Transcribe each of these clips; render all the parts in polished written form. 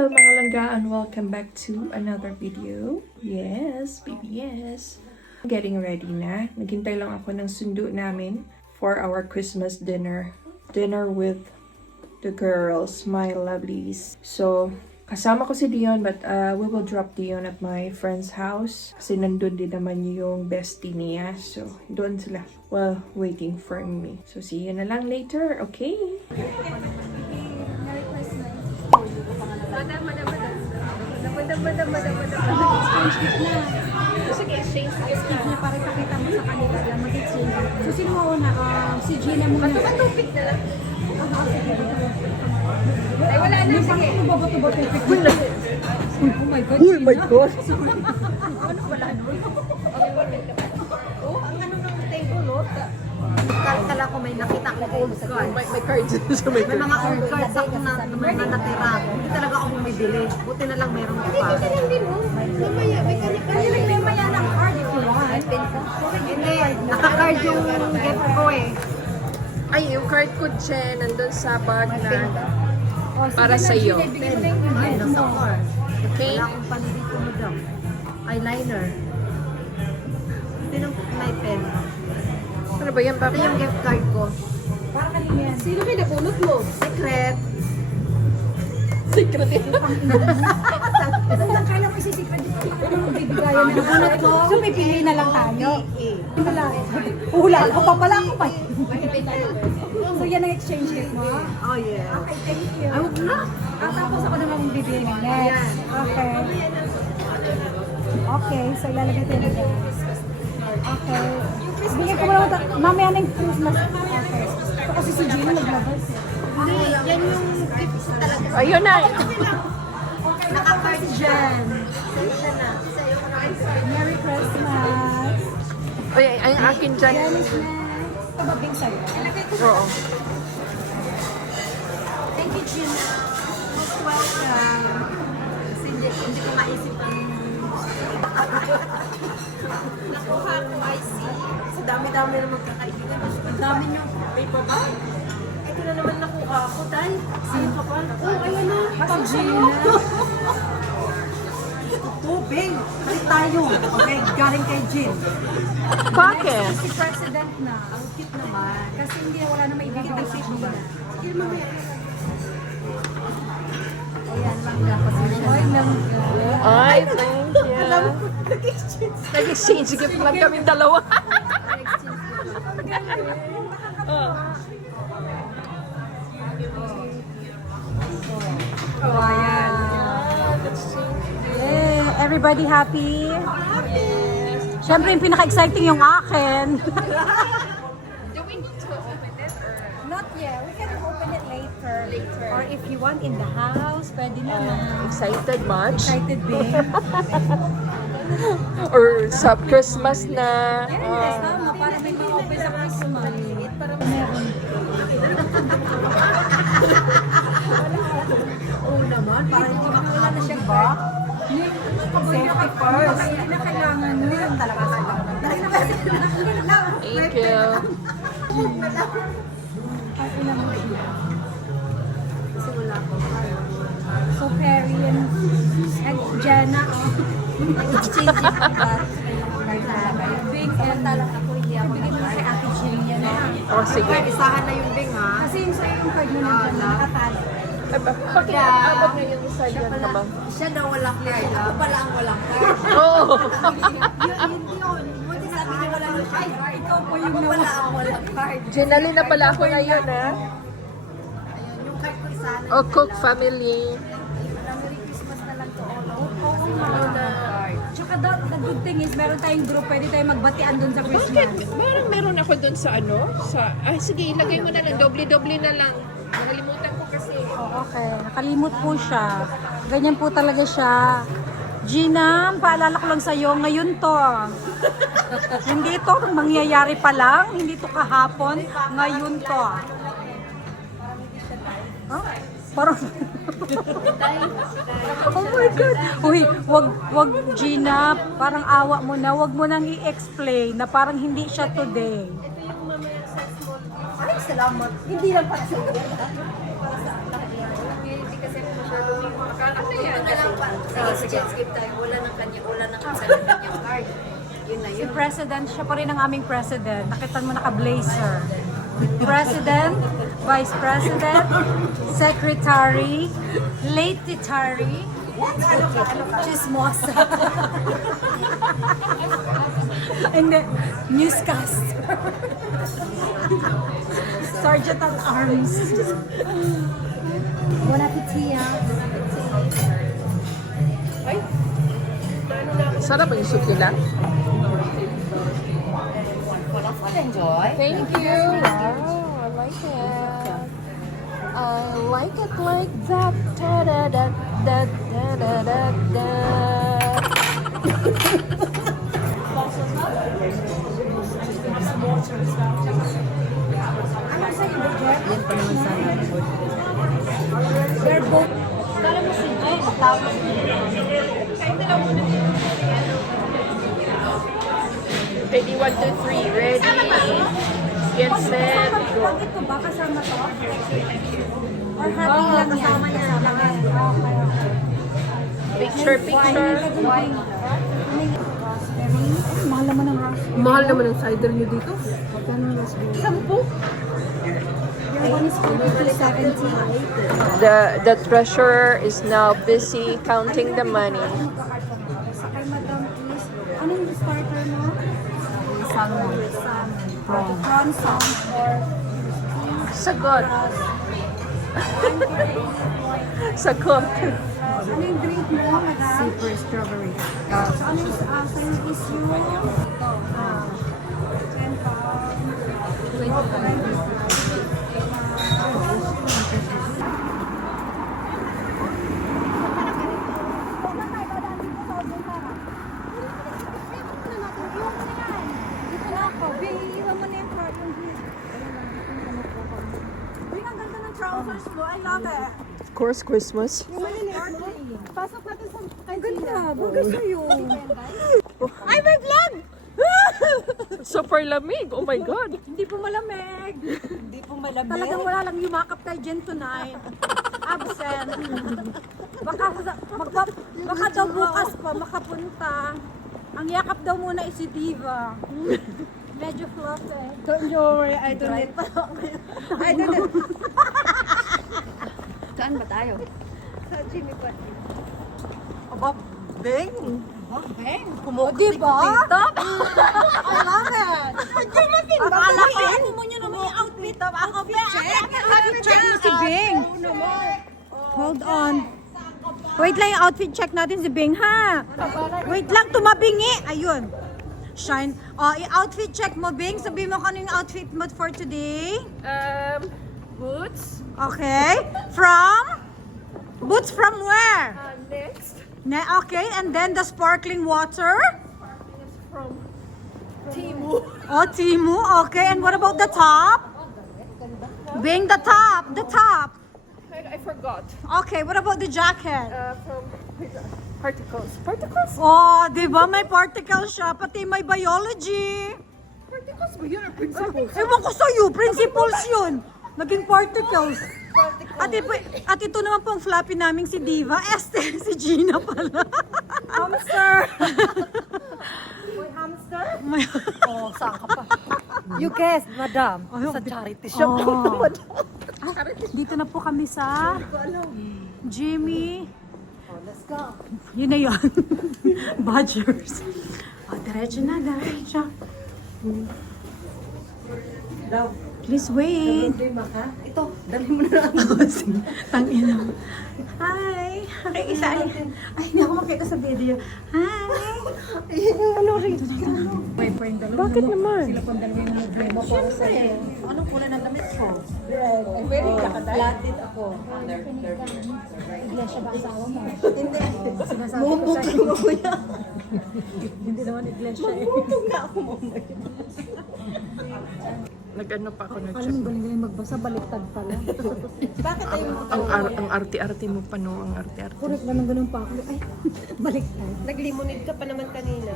Hello mga langga and welcome back to another video. Yes, baby, yes. Getting ready na. Naghintay lang ako ng sundo namin for our Christmas dinner. Dinner with the girls, my lovelies. So, kasama ko si Dion but we will drop Dion at my friend's house. Kasi nandun din naman yung bestie niya. So, doon sila. Well, waiting for me. So, see you na lang later, okay? Sige, exchange na para ipakita mo sa kanila na mag-exchange. So, sino mo una? Si Gina muna. Matupik na lang. Ay, wala na. Sige. Babato-bato. Oh my God, Oh my God! Ano wala nun? Oh, ang ano ng table, oh. Kala ko may nakita ko old cards. May cards sa may May mga old cards ako na natira. Hindi talaga ako bumibili. Buti na lang meron ko pa. Mamaya ng card if you want. Hindi, naka-card yung gift ko eh. Ay, yung card ko, Chen, nandun sa bag na para Sige sa iyo. na, Gina, ibigay mo na yung Ay, gift nasa mo. card. Okay? Wala akong panilito mo daw. Eyeliner. Sino may pen? Ano ba yan, Ito yung gift card ko. Para kanina yan. Sino kayo napulot mo? Secret. Secret yun. Kung kaya mo isisikret dito, ano mo bibigayan na Nabunot ko. So, pipili na lang tayo. Eh. Wala. Hula ko pa pala ako pa. So, yan ang exchange gift mo. Oh yeah. Okay, thank you. Ay, wag na. Tapos ako naman bibili next. Okay. Okay, so ilalagay tayo na guys. Okay. Bigyan ko muna mamaya na yung Christmas. Okay. So, kasi si Gina naglabas eh. Hindi, yan yung gift ko talaga. Ayun na. Naka-card dyan. Sensya na. Merry Christmas. Ay, ay, akin dyan. Yan is next. Tababing sa'yo. Oo. Thank you, Gina. Most welcome. Kasi hindi ko maisip ang nakuha ko IC. Kasi dami-dami na magkakaibigan. Ang dami nyo. May pa ba? Ito na naman nakuha ko, Day. Sino ka pa? Oh, ayun na. Si Gina. Tubig. Balik tayo. Okay, galing kay Jin. Bakit? Si President na. Ang cute naman. Kasi hindi wala na maibigay si Gina. Sige, mamaya. Ayan, langga pa si Gina. Oy, langga. Ay, thank you. Nag-exchange gift lang kami dalawa. Oh, ayan. Everybody happy? Siyempre, yung pinaka-exciting yung akin. Do we need to open it or? Not yet. We can open it later. Or if you want in the house, pwede naman. Excited much? Excited, babe? Or sa Christmas na? Yes, tama. Para may ma-open sa Christmas. Para meron. Oo naman. Para hindi Wala na siyang ba? Safety first. Hindi na kailangan mo. Hindi talaga kailangan. Thank you. Pati lang mo siya. Kasi wala ko. So, Perry and Jenna, exchange it ba? Bing and Ako hindi ako bigyan mo na kay Ate Jill yan. Oh, sige. Isahan na yung bing ha. Kasi yung sa'yo yung card mo nandiyan na nakatali. Bakit abot na yung isa dyan ka ba? Siya daw walang card. Ako pala ang walang card. Oo. Hindi yun. Buti sabi niya wala yung card. Ikaw po yung Ako pala ang walang card. Ginali na pala ako ngayon, ha? Ayun, yung card ko isahan na. O, Cook family. Merry Christmas na lang to all. Oo nga. Tsaka the good thing is, meron tayong group, pwede tayong magbatian dun sa Christmas. Meron ako dun sa ano? Sige, ilagay mo na lang. Doble-doble na lang. Nakalimutan ko kasi. Oh, okay. Nakalimot po siya. Ganyan po talaga siya. Gina, paalala ko lang sa'yo, ngayon to. Hindi to mangyayari pa lang. Hindi to kahapon. Ngayon to. Huh? Parang... oh my God! Uy, wag Gina, parang awa mo na. Wag mo nang i-explain na parang hindi siya today. Ito yung mamaya sa small. Ay, salamat. Hindi lang para sa iyo. Para sa anak niya. Hindi kasi kasi ako masyado may makakala ko yan. Sige, skip tayo. Wala ng kanya, wala ng kanyang card. Yun na Si yun. President, siya pa rin ang aming President. Nakita mo naka-blazer. President, Vice President, Secretary, Latitary, Chismosa. And then, newscaster. Sergeant at Arms. Bon appetit, Sarap yung soup nila. Thank you. Wow, I like it. I like it like that. Da da da da da da da da. Yan pa naman sana. They're both. Kala mo si Jay, tapos. Ready, 1, 2, 3. Ready. Get set. Go. Pag ito ba, kasama to? Or happy lang kasama niya? Picture, picture. Mahal naman ang raspberry. Mahal naman ang cider nyo dito. Magkano ang raspberry? 10. Your one is 40 to 70. The treasurer is now busy counting the money. Sakay madam is, anong starter mo? Salmon. Prawn sauce or Sagot. Sagot. ano yung drink mo, madam? Super strawberry. So ano yung sa'yo is yung ito, 10 pounds. Trousers mo, I love it. Of course, Christmas. Pasok natin sa ganda, bagay sa'yo. Ay, may vlog! Super lamig. Oh my God. Hindi po malamig. Hindi po malamig. Talagang wala lang yumakap kay Jen tonight. Absent. Baka daw bukas pa makapunta. Ang yakap daw muna is si Diva. Medyo fluffy. Don't worry, I don't need pa ako. I don't need. Saan ba tayo? Sa Jimmy pa. Aba, Beng. O, diba? I love it. Akala ko, ano mo nyo naman yung outfit. Outfit check. Outfit check mo si Bing. Hold on. Wait lang yung outfit check natin si Bing, ha? Wait lang, tumabingi. Ayun. Shine. Oh, i-outfit check mo, Bing. Sabihin mo kung ano yung outfit mo for today. Boots. Okay. From? Boots from where? Next. Okay, and then the sparkling water? From Timu. Oh, Timu. Okay, and what about the top? Bing, the top. The top. I forgot. Okay, what about the jacket? From particles. Particles? Oh, di ba may particles siya? Pati may biology. Particles ba yun? Principles? Ewan ko sa'yo, principles yun. Naging particles. At ito naman pong floppy naming si Diva. Esther, si Gina pala. Hamster. Boy, hamster? Oh, saan ka pa? You guessed, madam. Sa charity shop. Oh. Dito na po kami sa Jimmy. Let's go. Yun na yun. Badgers. O, diretso na, diretso. Daw. Please wait. Ito, dali mo na lang. Tangina. Hi. Nakikisa. Ay, hindi ako makita sa video. Hi. Ano rin? Bakit naman? Siyempre. Anong kulay ng damit ko? Red. Ay, very flatted ako. Iglesia ba asawa mo? Hindi. Mumubog ka mamaya. Hindi naman iglesia eh. Mumubog nga ako mamaya. Nag-ano pa ako Alam nag-check. mo, galing-galing magbasa, baliktad pala. Bakit tayo Ang arte-arte mo pa no, ang arte-arte. Correct, ganun pa ako. Ay, baliktad. Naglimonid ka pa naman kanina.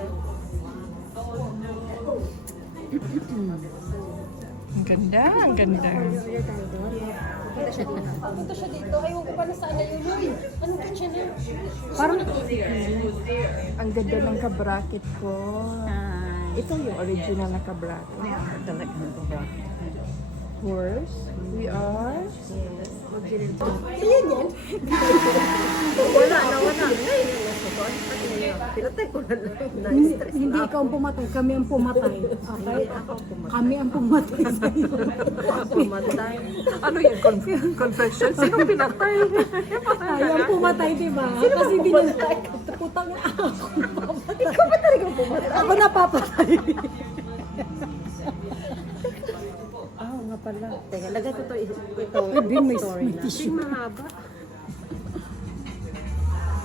Ang ganda, ang ganda. Your title. Punta siya dito. Ayaw ko pa na sana yun. Uy, anong kitchen na? Parang, Ang ganda ng ka-bracket ko. Ito yung original na ka-bracket. Of course, we are. Ayan yan. Wala na. Pinatay ko na lang. hindi ikaw ang pumatay, kami ang pumatay. Okay? Kami ang pumatay sa'yo. Pumatay. Ano yan? Confession? Sinong pinatay? Tayo ang pumatay, di ba? Kasi binulay. Putang na ako. Ikaw ba talagang pumatay? Ako napapatay. Oo nga pala. Teka, lagay ko ito. May Story na. tissue. Mahaba.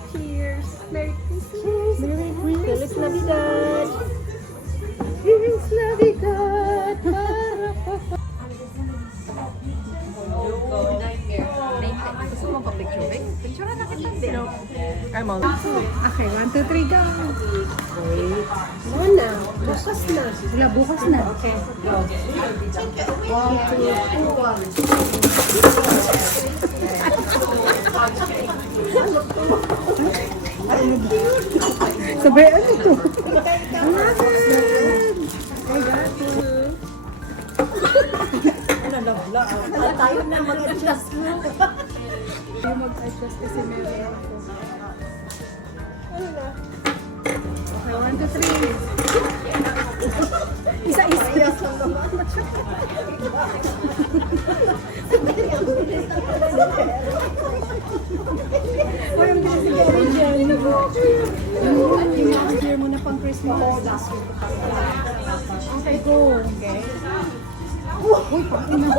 Cheers! Merry Christmas! Merry Christmas. Feliz Navidad! Feliz Navidad! Gusto mo pa picture, Vic? Picture na kita, Vic. I'm all. Okay, 1, 2, 3, go. Muna, bukas na. Wala, bukas na. Okay, go. 1, 2, 3. Sabay, ano to? Tayo na mag-adjust mo. Hindi mag-adjust kasi meron ako. Okay, 1, 2, 3. Isa-isa. O, yung binisigari dyan. Yung order mo na pang Christmas. Okay, go. Okay. Uy, pang-ina.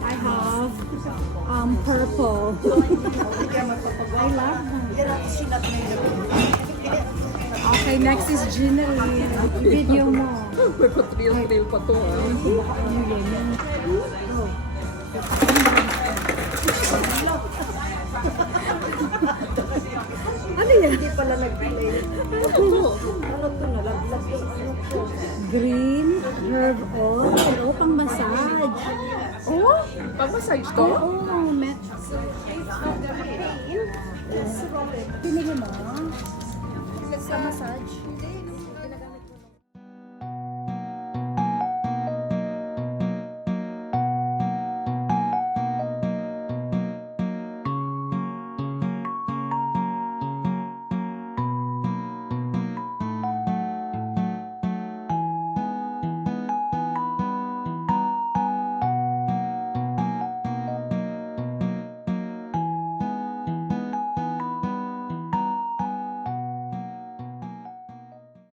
I have purple. I love that. Okay, next is Gina Lee. Video mo. May patril pa to. Ano yan? Hindi pala nag-play. Ano to na? Laglag yung ano ko. Green herb oil. Oh, pang massage. Oh, Pag-massage to? oh, pinili mo? Sa massage?